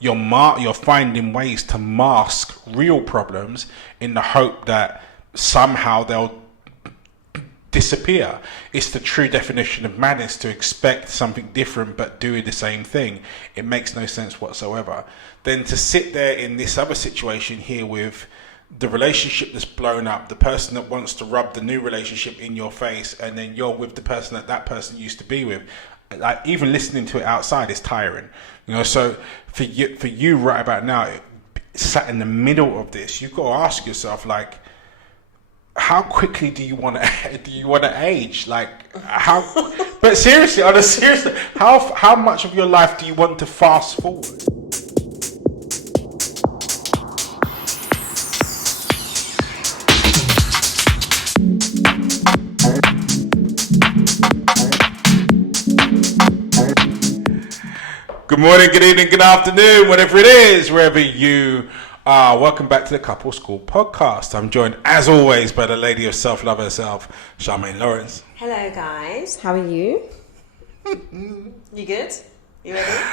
you're finding ways to mask real problems in the hope that somehow they'll disappear. It's the true definition of madness to expect something different but doing the same thing. It makes no sense whatsoever. Then to sit there in this other situation here with the relationship that's blown up, the person that wants to rub the new relationship in your face, and then you're with the person that person used to be with. Like, even listening to it outside is tiring, so for you right about now, sat in the middle of this, you've got to ask yourself, like, how quickly do you want to age? Like, how? But seriously, on a serious, how much of your life do you want to fast forward? Good morning, good evening, good afternoon, whatever it is, wherever you are. Welcome back to the Couple School Podcast. I'm joined, as always, by the lady of self-love herself, Charmaine Lawrence. Hello, guys. How are you? You good? You ready?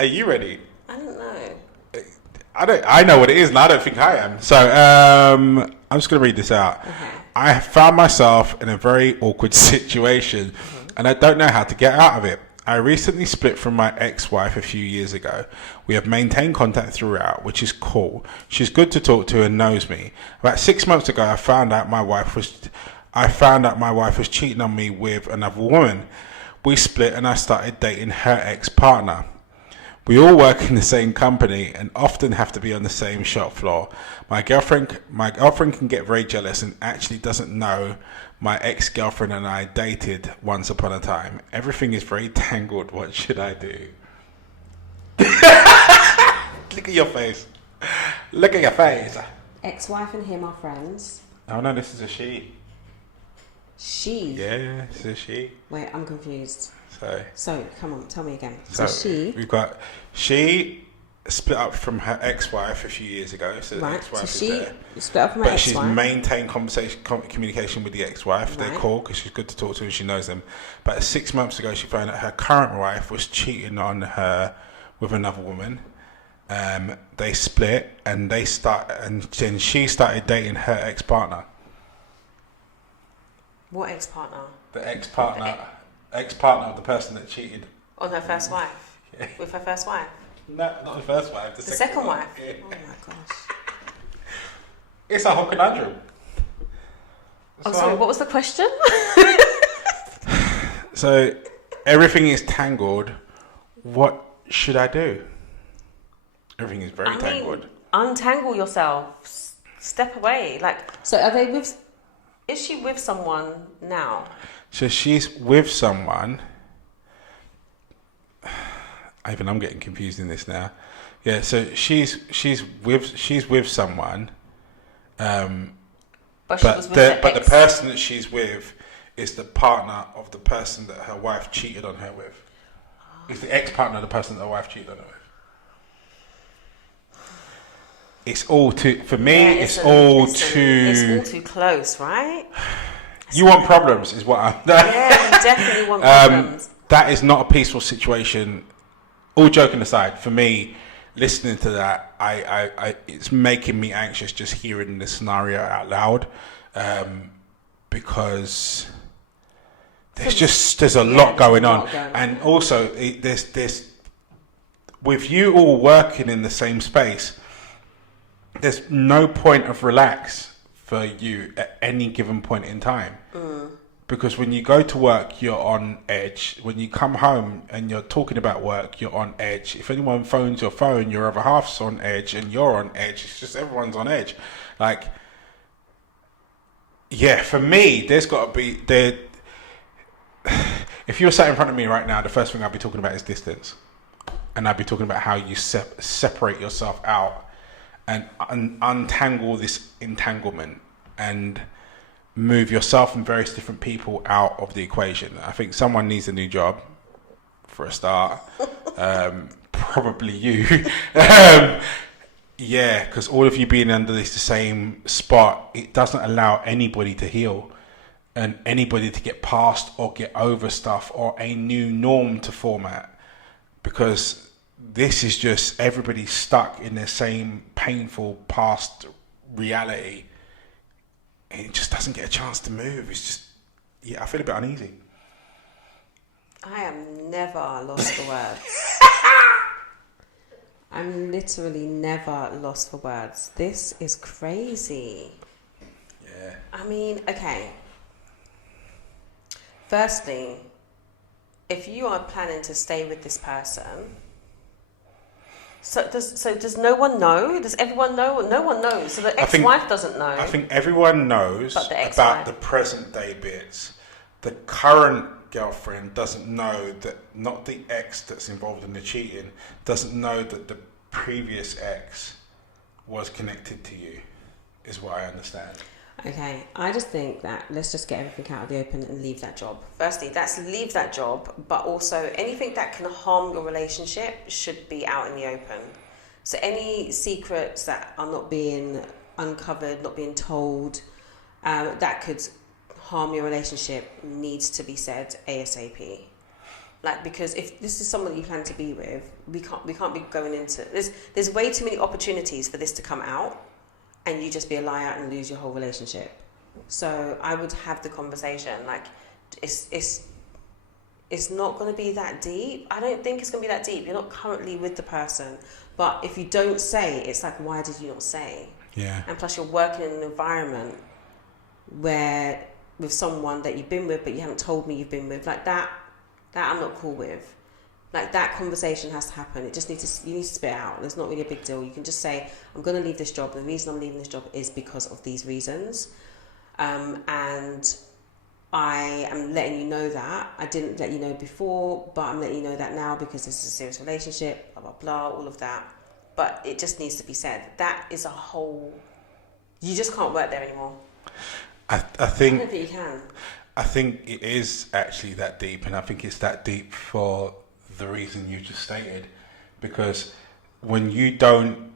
Are you ready? I don't know. I know what it is, and I don't think I am. So, I'm just going to read this out. Okay. I have found myself in a very awkward situation, and I don't know how to get out of it. I recently split from my ex-wife a few years ago. We have maintained contact throughout, which is cool. She's good to talk to and knows me. About 6 months ago, I found out my wife was cheating on me with another woman. We split and I started dating her ex-partner. We all work in the same company and often have to be on the same shop floor. My girlfriend can get very jealous and actually doesn't know my ex-girlfriend and I dated once upon a time. Everything is very tangled. What should I do? Look at your face. Look at your face. Ex-wife and him are friends. Oh no, this is a she. She? Yeah, this is a she. Wait, I'm confused. So come on, tell me again. So she... We've got... She split up from her ex-wife a few years ago. So right, the ex-wife so she is there. split up from her But ex-wife. she's maintained communication with the ex-wife. Right. They're cool because she's good to talk to and she knows them. But 6 months ago, she found out her current wife was cheating on her with another woman. They split and then she started dating her ex-partner. What ex-partner? The ex-partner of the person that cheated. On her first wife? Yeah. With her first wife? No, not the first wife. The second wife? Yeah. Oh my gosh. It's a whole conundrum. Sorry, what was the question? So, everything is tangled. What should I do? Everything is very tangled. Untangle yourself. Step away. So are they with... Is she with someone now? So she's with someone. Even I'm getting confused in this now. Yeah, so she's with someone. But the person that she's with is the partner of the person that her wife cheated on her with. It's the ex-partner of the person that her wife cheated on her with. It's all too it's all too close, right? You want problems, is what I'm. Yeah, you definitely want problems. That is not a peaceful situation. All joking aside, for me, listening to that, I it's making me anxious just hearing the scenario out loud, because there's a lot going on, and also there's with you all working in the same space. There's no point of relax for you at any given point in time. Because when you go to work, you're on edge. When you come home and you're talking about work, you're on edge. If anyone phones your phone, your other half's on edge and you're on edge. It's just everyone's on edge. Like, yeah, for me, there's got to be... If you were sat in front of me right now, the first thing I'd be talking about is distance. And I'd be talking about how you separate yourself out and untangle this entanglement and move yourself and various different people out of the equation. I think someone needs a new job for a start. Probably you. Yeah, because all of you being under the same spot, it doesn't allow anybody to heal and anybody to get past or get over stuff or a new norm to format, because this is just everybody stuck in their same painful past reality. And it just doesn't get a chance to move. It's just, yeah, I feel a bit uneasy. I am never lost for words. I'm literally never lost for words. This is crazy. Yeah. I mean, okay. Firstly, if you are planning to stay with this person, so does no one know? Does everyone know? No one knows. So the ex-wife doesn't know. I think everyone knows about the present day bits. The current girlfriend doesn't know that, not the ex that's involved in the cheating, doesn't know that the previous ex was connected to you, is what I understand. Okay, I just think that let's just get everything out of the open and leave that job. Firstly, that's leave that job, but also anything that can harm your relationship should be out in the open. So any secrets that are not being uncovered, not being told, that could harm your relationship needs to be said ASAP. Like, because if this is someone that you plan to be with, we can't be going into there's way too many opportunities for this to come out and you just be a liar and lose your whole relationship. So I would have the conversation. Like, it's not going to be that deep. I don't think it's going to be that deep. You're not currently with the person, but if you don't say, it's like, why did you not say? Yeah. And plus, you're working in an environment where with someone that you've been with, but you haven't told me you've been with, like that I'm not cool with. Like, that conversation has to happen. You need to spit it out. It's not really a big deal. You can just say, I'm going to leave this job. The reason I'm leaving this job is because of these reasons. And I am letting you know that. I didn't let you know before, but I'm letting you know that now because this is a serious relationship, blah, blah, blah, all of that. But it just needs to be said. That is a whole... You just can't work there anymore. I think... I don't think you can. I think it is actually that deep, and I think it's that deep for the reason you just stated, because when you don't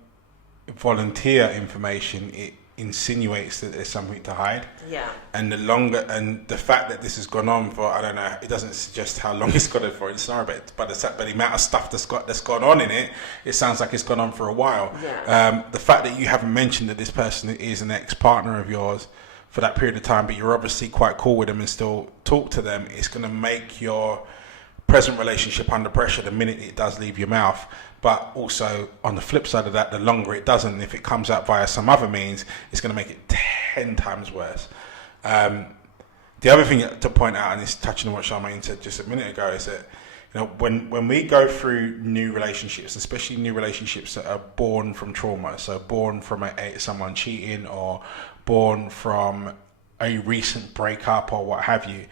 volunteer information, it insinuates that there's something to hide. Yeah. And the fact that this has gone on for, I don't know, it doesn't suggest how long it's gone on for in scenario, but the amount of stuff that's gone on in it, it sounds like it's gone on for a while. Yeah. The fact that you haven't mentioned that this person is an ex-partner of yours for that period of time, but you're obviously quite cool with them and still talk to them, it's going to make your present relationship under pressure the minute it does leave your mouth. But also, on the flip side of that, the longer it doesn't, if it comes out via some other means, it's going to make it 10 times worse. The other thing to point out, and it's touching on what Charmaine said just a minute ago, is that, you know, when we go through new relationships, especially new relationships that are born from trauma, so born from someone cheating or born from a recent breakup or what have you,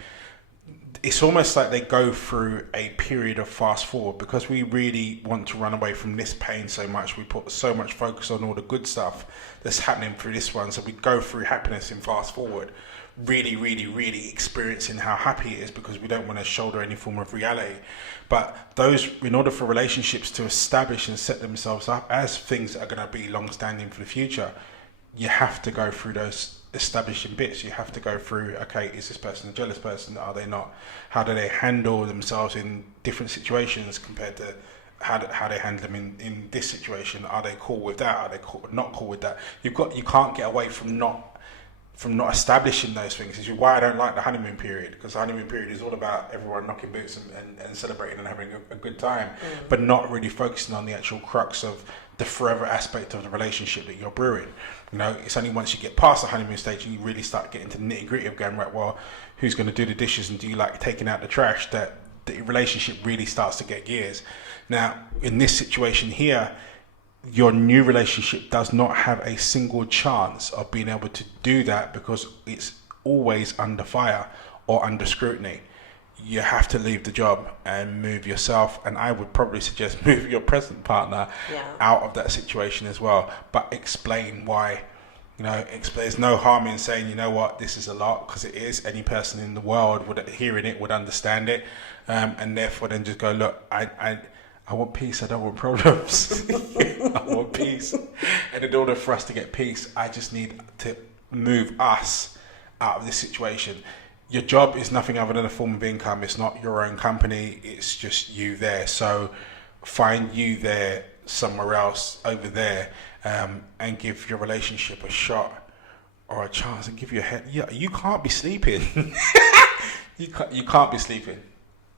it's almost like they go through a period of fast forward, because we really want to run away from this pain so much. We put so much focus on all the good stuff that's happening through this one, so we go through happiness in fast forward, really, really, really experiencing how happy it is, because we don't want to shoulder any form of reality. But those, in order for relationships to establish and set themselves up as things that are going to be long-standing for the future, you have to go through those establishing bits. You have to go through, okay, is this person a jealous person? Are they not? How do they handle themselves in different situations compared to how they handle them in this situation? Are they cool with that? Are they not cool with that? You can't get away from not establishing those things. This is why I don't like the honeymoon period, because the honeymoon period is all about everyone knocking boots and celebrating and having a good time, but not really focusing on the actual crux of the forever aspect of the relationship that you're brewing. You know, it's only once you get past the honeymoon stage and you really start getting to the nitty gritty of going, right, well, who's going to do the dishes and do you like taking out the trash, that the relationship really starts to get gears. Now, in this situation here, your new relationship does not have a single chance of being able to do that, because it's always under fire or under scrutiny. You have to leave the job and move yourself, and I would probably suggest move your present partner out of that situation as well, but explain why. You know, there's no harm in saying, you know what, this is a lot, because it is. Any person in the world hearing it would understand it, and therefore then just go, look, I want peace, I don't want problems. I want peace. And in order for us to get peace, I just need to move us out of this situation. Your job is nothing other than a form of income. It's not your own company. It's just you there. So find you there somewhere else over there, and give your relationship a shot or a chance and give you a head. Yeah, you can't be sleeping. You can't be sleeping.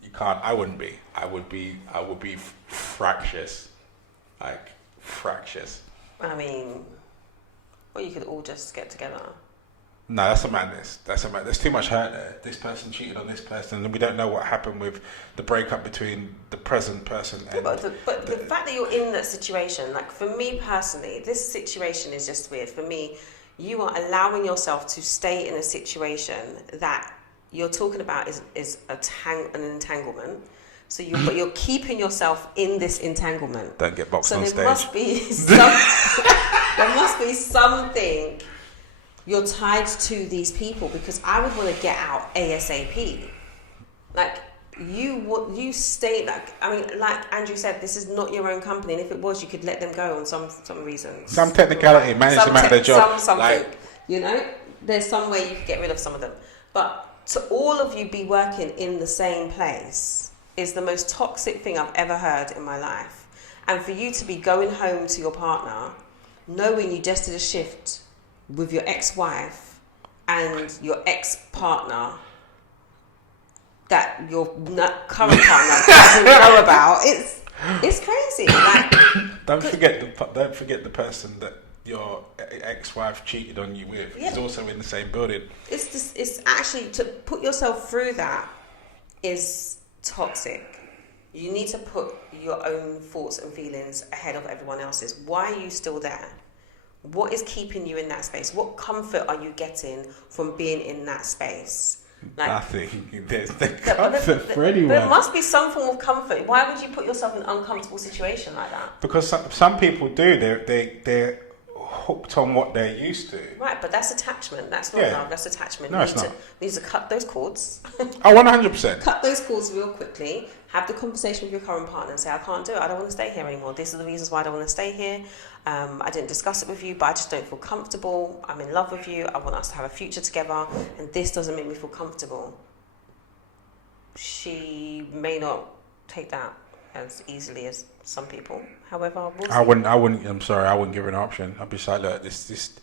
You can't. I wouldn't be. I would be fractious, like fractious. I mean, or you could all just get together. No, that's a madness. There's too much hurt there. This person cheated on this person, and we don't know what happened with the breakup between the present person and. But the fact that you're in that situation, like for me personally, this situation is just weird. For me, you are allowing yourself to stay in a situation that you're talking about is an entanglement. So you're keeping yourself in this entanglement. Don't get boxed on stage. So there must be something. You're tied to these people, because I would want to get out ASAP. Like you stay, like Andrew said, this is not your own company, and if it was, you could let them go on some reasons. Some technicality, manage them out of their job. Something, there's some way you could get rid of some of them. But to all of you be working in the same place is the most toxic thing I've ever heard in my life. And for you to be going home to your partner, knowing you just did a shift with your ex-wife and your ex-partner that your current partner doesn't know about, it's crazy. Like, don't forget the person that your ex-wife cheated on you with. He's also in the same building. It's actually, to put yourself through that is toxic. You need to put your own thoughts and feelings ahead of everyone else's. Why are you still there? What is keeping you in that space? What comfort are you getting from being in that space? Nothing. There's the comfort for anyone. There must be some form of comfort. Why would you put yourself in an uncomfortable situation like that? Because some people do. They're hooked on what they're used to. Right, but that's attachment. That's not love. That's attachment. No, it's not. We need to cut those cords. Oh, 100%. Cut those cords real quickly. Have the conversation with your current partner and say, I can't do it. I don't want to stay here anymore. These are the reasons why I don't want to stay here. I didn't discuss it with you, but I just don't feel comfortable. I'm in love with you. I want us to have a future together, and this doesn't make me feel comfortable. She may not take that as easily as some people. However, I wouldn't. I'm sorry. I wouldn't give her an option. I'd be like, look, this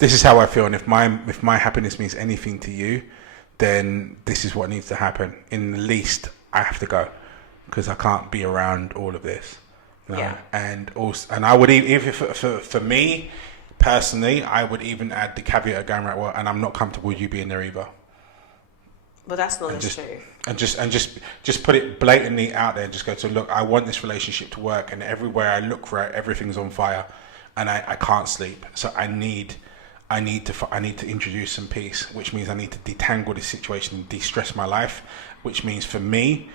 is how I feel, and if my happiness means anything to you, then this is what needs to happen. In the least, I have to go, because I can't be around all of this. Yeah. And I would even for me personally, I would even add the caveat of going right. Well, and I'm not comfortable with you being there either. But that's not the truth. And just put it blatantly out there and just go to, look, I want this relationship to work, and everywhere I look for it, everything's on fire, and I can't sleep. So I need to introduce some peace, which means I need to detangle this situation and de-stress my life, which means for me,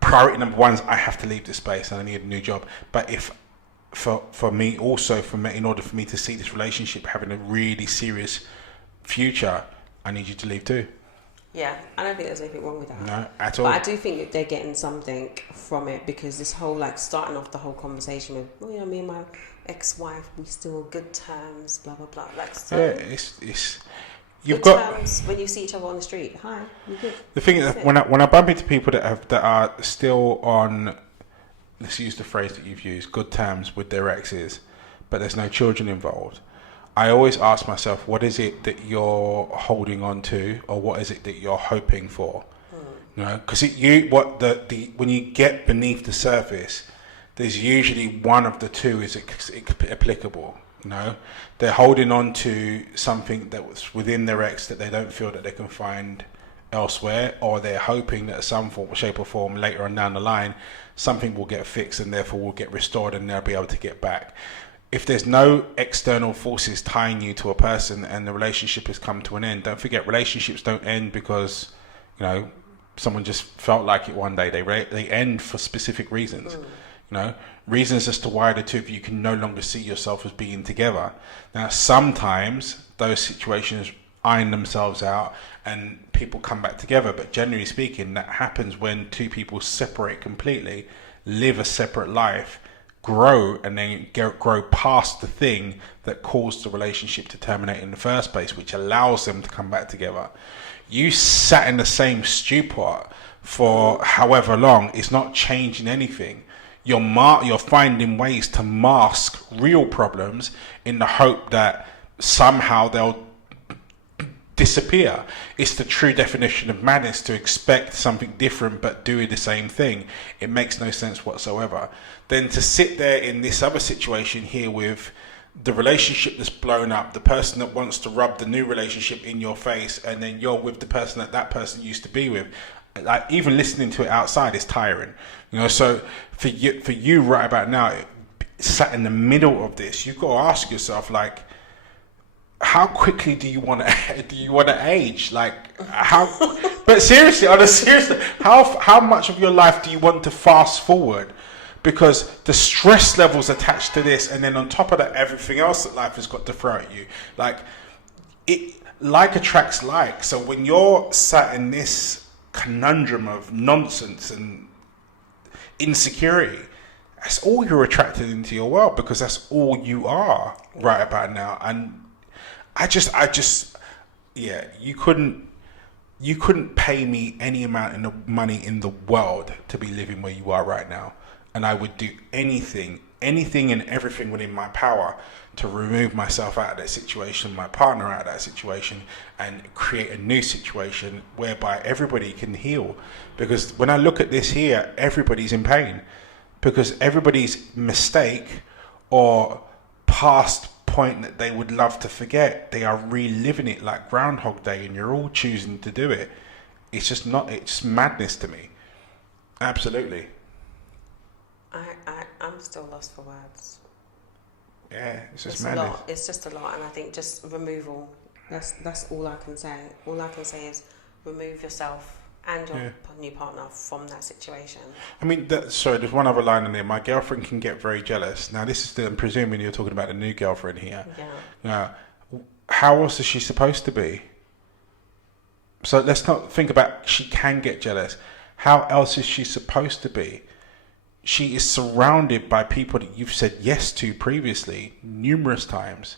priority number one is I have to leave this space and I need a new job. But if for me, in order for me to see this relationship having a really serious future, I need you to leave too. Yeah, I don't think there's anything wrong with that. No, at all. But I do think that they're getting something from it, because this whole, like, starting off the whole conversation with, me and my ex-wife, we still on good terms, blah, blah, blah. Like, so it's you've good got terms when you see each other on the street. Hi, you good? The thing is, when I bump into people that are still on, let's use the phrase that you've used, good terms with their exes, but there's no children involved, I always ask myself, what is it that you're holding on to, or what is it that you're hoping for? Because when you get beneath the surface, there's usually one of the two is applicable. They're holding on to something that was within their ex that they don't feel that they can find elsewhere, or they're hoping that at some form, shape or form later on down the line, something will get fixed and therefore will get restored and they'll be able to get back. If there's no external forces tying you to a person and the relationship has come to an end, don't forget, relationships don't end because, someone just felt like it one day. They end for specific reasons. Reasons as to why the two of you can no longer see yourself as being together. Now, sometimes those situations iron themselves out and people come back together, but generally speaking, that happens when two people separate completely, live a separate life, grow, and then grow past the thing that caused the relationship to terminate in the first place, which allows them to come back together. You sat in the same stew pot for however long, it's not changing anything. you're finding ways to mask real problems in the hope that somehow they'll disappear. It's the true definition of madness to expect something different but do the same thing. It makes no sense whatsoever. Then to sit there in this other situation here with the relationship that's blown up, the person that wants to rub the new relationship in your face, and then you're with the person that person used to be with. Like, even listening to it outside is tiring, so for you right about now, sat in the middle of this, you've got to ask yourself, like, how quickly do you want to age? Like, but seriously, on a serious, how much of your life do you want to fast forward? Because the stress levels attached to this, and then on top of that, everything else that life has got to throw at you, like attracts like. So when you're sat in this conundrum of nonsense and insecurity, that's all you're attracted into your world, because that's all you are right about now. And I just, you couldn't pay me any amount of money in the world to be living where you are right now. And I would do anything and everything within my power to remove myself out of that situation, my partner out of that situation, and create a new situation whereby everybody can heal. Because when I look at this here, everybody's in pain, because everybody's mistake or past point that they would love to forget, they are reliving it like Groundhog Day, and you're all choosing to do it. It's madness to me. Absolutely. I'm still lost for words. Yeah, it's It's madness. a lot. It's just a lot, and I think just removal. That's all I can say. All I can say is remove yourself and your new partner from that situation. I mean, there's one other line in there. My girlfriend can get very jealous. Now, I'm presuming you're talking about the new girlfriend here. Yeah. Now, how else is she supposed to be? So let's not think about she can get jealous. How else is she supposed to be? She is surrounded by people that you've said yes to previously numerous times,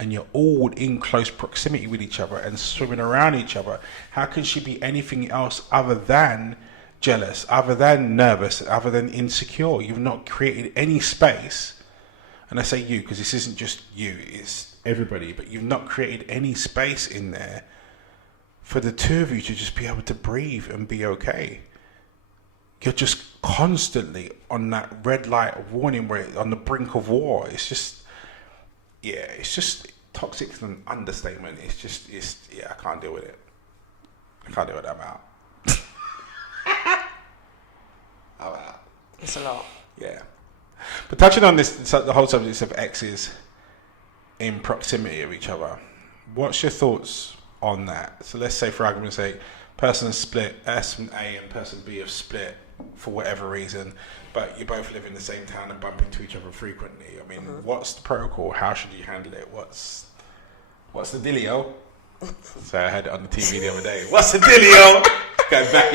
and you're all in close proximity with each other and swimming around each other. How can she be anything else other than jealous, other than nervous, other than insecure? You've not created any space, and I say you because this isn't just you, it's everybody, but you've not created any space in there for the two of you to just be able to breathe and be okay. You're just constantly on that red light of warning, where on the brink of war. It's just toxic is an understatement. I can't deal with it. I can't deal with that. I'm out. It's a lot. Yeah. But touching on this, the whole subject of exes in proximity of each other, what's your thoughts on that? So let's say, for argument's sake, person split, person A and person B have split for whatever reason, but you both live in the same town and bump into each other frequently. I mean, what's the protocol? How should you handle it? What's the dealio? So I had it on the TV the other day. What's the dealio? Going back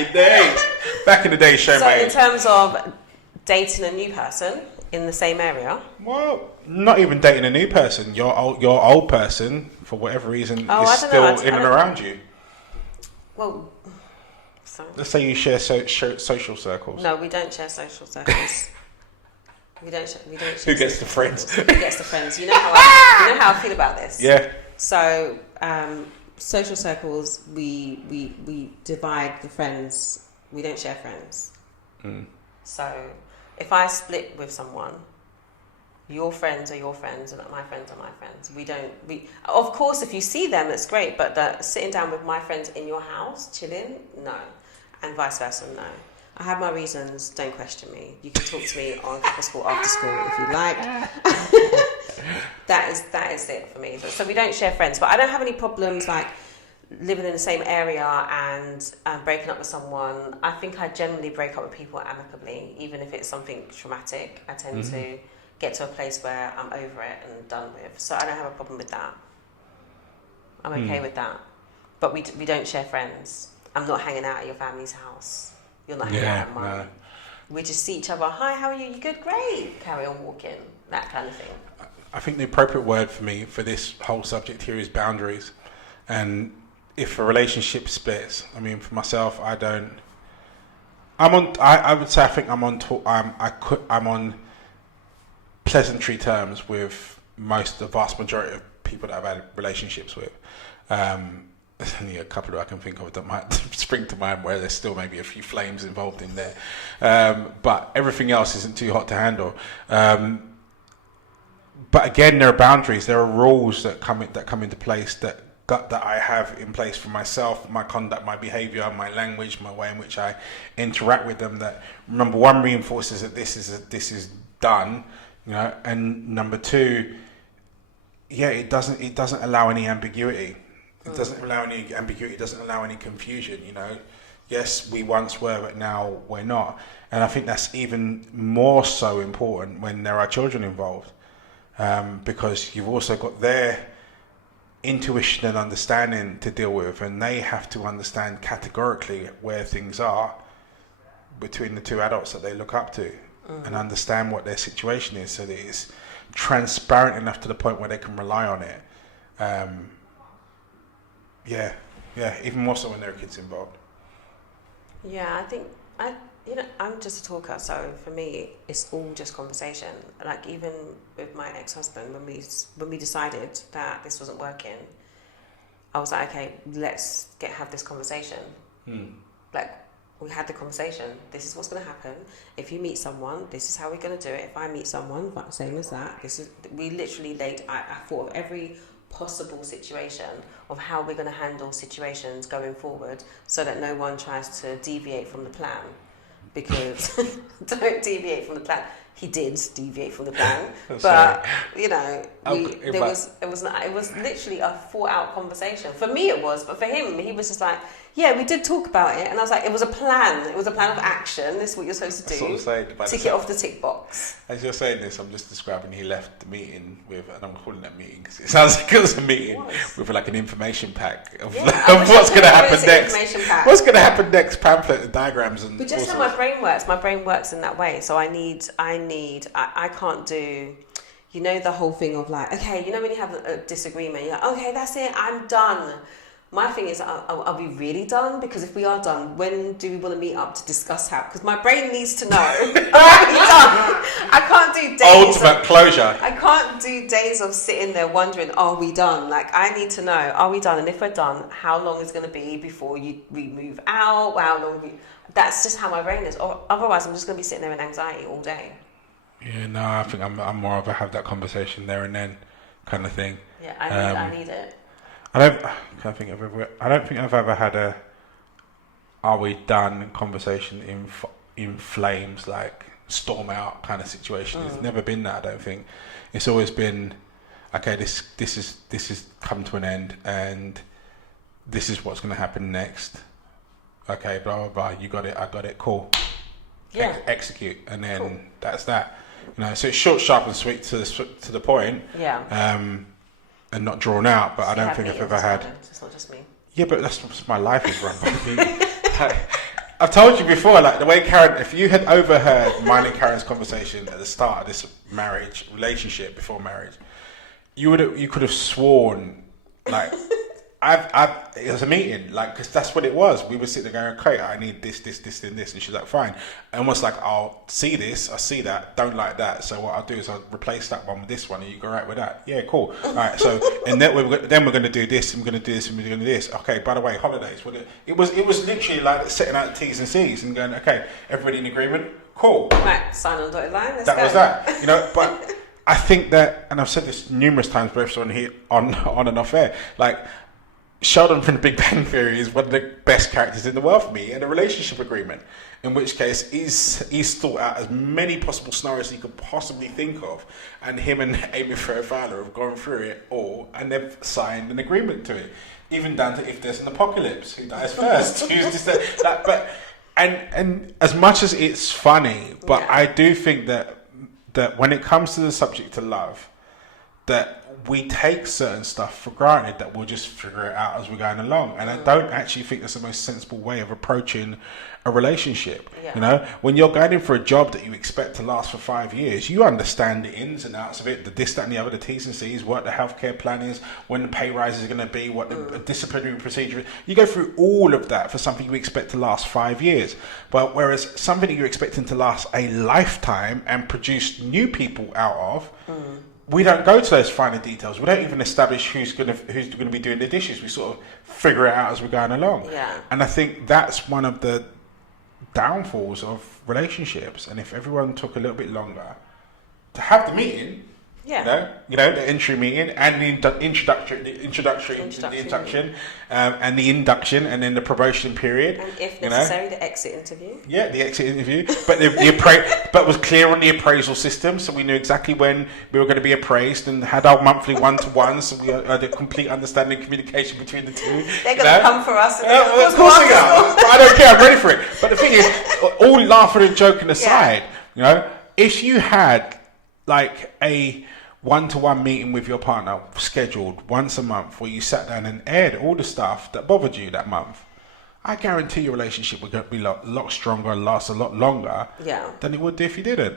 in the day, Charmaine. So in terms of dating a new person in the same area? Well, not even dating a new person. Your old person, for whatever reason, is still in and around you. Well, so. Let's say you share social circles. No, we don't share social circles. we don't. Who gets the friends? Who gets the friends? You know how I feel about this. Yeah. So, social circles, we divide the friends. We don't share friends. Mm. So, if I split with someone, your friends are your friends and my friends are my friends. Of course, if you see them, it's great, but sitting down with my friends in your house, chilling, no. And vice versa, no. I have my reasons, don't question me. You can talk to me on after school if you like. That is it for me. So we don't share friends, but I don't have any problems like living in the same area and breaking up with someone. I think I generally break up with people amicably, even if it's something traumatic. I tend to get to a place where I'm over it and done with. So I don't have a problem with that. I'm okay with that. But we don't share friends. I'm not hanging out at your family's house. You're not hanging out at mine. No. We just see each other. Hi, how are you? You good? Great. Carry on walking. That kind of thing. I think the appropriate word for me for this whole subject here is boundaries. And if a relationship splits, I mean, for myself, I'm I'm on. I would say I think I'm on. I'm on pleasantry terms with the vast majority of people that I've had relationships with. There's only a couple that I can think of that might spring to mind where there's still maybe a few flames involved in there, but everything else isn't too hot to handle. But again, there are boundaries. There are rules that come into place that I have in place for myself, my conduct, my behaviour, my language, my way in which I interact with them. That, number one, reinforces that this is done, and number two, it doesn't allow any ambiguity. It doesn't allow any ambiguity. It doesn't allow any confusion. Yes, we once were, but now we're not. And I think that's even more so important when there are children involved, because you've also got their intuition and understanding to deal with, and they have to understand categorically where things are between the two adults that they look up to, and understand what their situation is, so that it's transparent enough to the point where they can rely on it. Even more so when there are kids involved. Yeah, I think I'm just a talker, so for me it's all just conversation. Like, even with my ex-husband, when we decided that this wasn't working, I was like, okay, let's have this conversation. Like, we had the conversation. This is what's going to happen. If you meet someone, this is how we're going to do it. If I meet someone, same as that. We literally I thought of every possible situation of how we're going to handle situations going forward, so that no one tries to deviate from the plan. Because don't deviate from the plan. He did deviate from the plan, but it was literally a thought-out conversation. For me, it was, but for him, he was just like, "Yeah, we did talk about it," and I was like, "It was a plan. It was a plan of action. This is what you're supposed to do. Tick it off the tick box." As you're saying this, I'm just describing. He left the meeting with, and I'm calling that meeting because it sounds like it was a meeting with like an information pack of what's going to happen next. What's going to happen next? Pamphlet and diagrams and. But just how my brain works. My brain works in that way. So I can't do, the whole thing of like, okay, when you have a disagreement, you're like, okay, that's it, I'm done. My thing is, are we really done? Because if we are done, when do we want to meet up to discuss how? Because my brain needs to know. Are we done? I can't do days. Ultimate closure. I can't do days of sitting there wondering, are we done? Like, I need to know, are we done? And if we're done, how long is it going to be before we move out? How long? That's just how my brain is. Or otherwise, I'm just going to be sitting there in anxiety all day. Yeah, no, I think I'm more of a have that conversation there and then kind of thing. Yeah, I need it. I don't think I've ever had a "are we done" conversation in flames, like storm out kind of situation. It's never been that. I don't think. It's always been, okay, this is come to an end, and this is what's going to happen next. Okay, blah blah blah. You got it. I got it. Cool. Yeah. Execute, and then that's that. So it's short, sharp, and sweet to the point. Yeah. And not drawn out, but I don't think I've ever had. It's not just me. Yeah, but that's what my life is run by. I've told you before, like the way Karen, if you had overheard mine and Karen's conversation at the start of this relationship before marriage, you could have sworn, like, it was a meeting, like, because that's what it was. We were sitting there going, okay, I need this, and this, and she's like, fine. And almost like, I'll see this, I see that, don't like that. So what I'll do is I'll replace that one with this one, and you go right with that. Yeah, cool. All right. So and then we're going to do this, and we're going to do this, and we're going to do this. Okay. By the way, holidays. It was literally like setting out the T's and C's and going, okay, everybody in agreement. Cool. Right. Sign on the dotted line. Let's go. Was that. But I think that, and I've said this numerous times, both on here, on and off air, like, Sheldon from The Big Bang Theory is one of the best characters in the world for me in a relationship agreement, in which case he's thought out as many possible scenarios he could possibly think of, and him and Amy Fowler have gone through it all, and they've signed an agreement to it, even down to if there's an apocalypse, who dies first, and as much as it's funny, but I do think that when it comes to the subject of love, that we take certain stuff for granted, that we'll just figure it out as we're going along. And I don't actually think that's the most sensible way of approaching a relationship. Yeah. You know, when you're going in for a job that you expect to last for 5 years, you understand the ins and outs of it, the this, that and the other, the T's and C's, what the healthcare plan is, when the pay rise is going to be, what the disciplinary procedure is. You go through all of that for something you expect to last 5 years. But whereas something that you're expecting to last a lifetime and produce new people out of, we don't go to those finer details. We don't even establish who's going to be doing the dishes. We sort of figure it out as we're going along. Yeah. And I think that's one of the downfalls of relationships. And if everyone took a little bit longer to have the meeting, you know, the entry meeting and the introduction, and the induction, and then the probation period, and if necessary, the exit interview. Yeah, the exit interview. But but was clear on the appraisal system, so we knew exactly when we were going to be appraised, and had our monthly one-to-ones, so we had a complete understanding and communication between the two. They're going to come for us. Of course they are. I don't care. I'm ready for it. But the thing is, all laughing and joking aside, you know, if you had like a one-to-one meeting with your partner scheduled once a month, where you sat down and aired all the stuff that bothered you that month, I guarantee your relationship would be a lot stronger and last a lot longer than it would do if you didn't.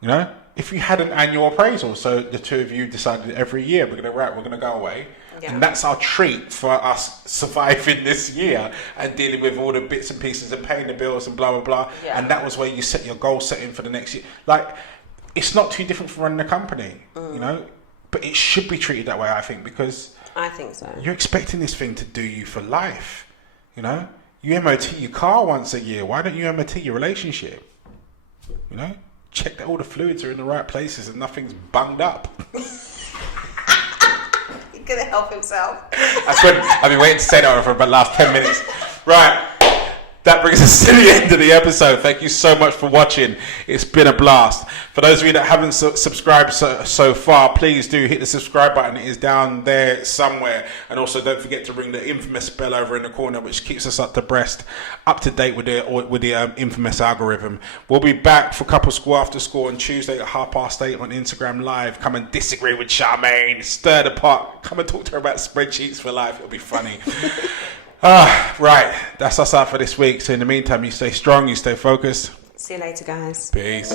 You know, if you had an annual appraisal, so the two of you decided every year we're going to go away, and that's our treat for us surviving this year and dealing with all the bits and pieces and paying the bills and blah blah blah, and that was where you set your goal setting for the next year. Like, it's not too different from running a company, you know, but it should be treated that way, I think, because I think so. You're expecting this thing to do you for life, you know. You MOT your car once a year. Why don't you MOT your relationship? You know, check that all the fluids are in the right places and nothing's bunged up. He's gonna help himself. I've been waiting to say that for about the last 10 minutes. Right. That brings us to the end of the episode. Thank you so much for watching. It's been a blast. For those of you that haven't subscribed so far, please do hit the subscribe button. It is down there somewhere. And also don't forget to ring the infamous bell over in the corner, which keeps us up to date with the infamous algorithm. We'll be back for Couple School After School on Tuesday at 8:30 on Instagram Live. Come and disagree with Charmaine. Stir the pot. Come and talk to her about spreadsheets for life. It'll be funny. Right, that's us out for this week. So in the meantime, you stay strong, you stay focused. See you later, guys. Peace.